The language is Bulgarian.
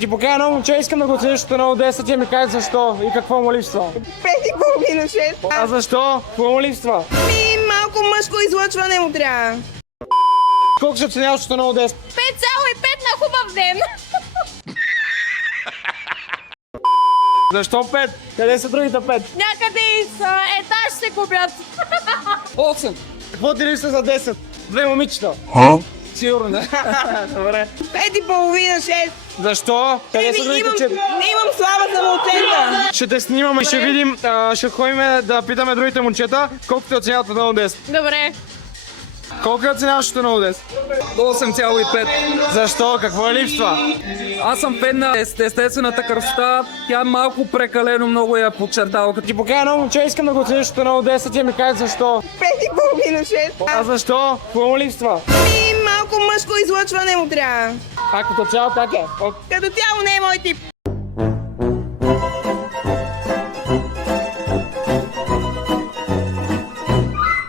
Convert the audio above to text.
Ти покажа много момче, искам да го оцениш от 1 до 10 и ми кажеш защо и какво му липсва. 5,5-6. А защо? Какво му липсва? Малко мъжко излъчване му трябва. Колко ще оценяваш от 1 до 10? 5,5 на хубав ден. Защо 5? Къде са другите 5? Някъде из етаж се купят. 8. Какво ти липсва за 10? Две момичета. Сигурно, да. Добре. 5,5-6. Защо? Къде са другите 4? Имам слаба самооценка. Ще те снимаме, ще видим, ще ходим да питаме другите момчета колко те оценяват от 1 до 10. Добре. Колко я оценяваш от 1 до 10? 8,5. Защо? Какво липсва? Аз съм фен на естествената красота. Тя малко прекалено много я подчертава. Ти покажа много момче, искам да го оцениш от 1 до 10 и ми кажеш защо. 5,5-6. А защо? Какво му липсва? Малко мъжко излъчване му трябва. А като цяло как е? Като цяло не е мой тип.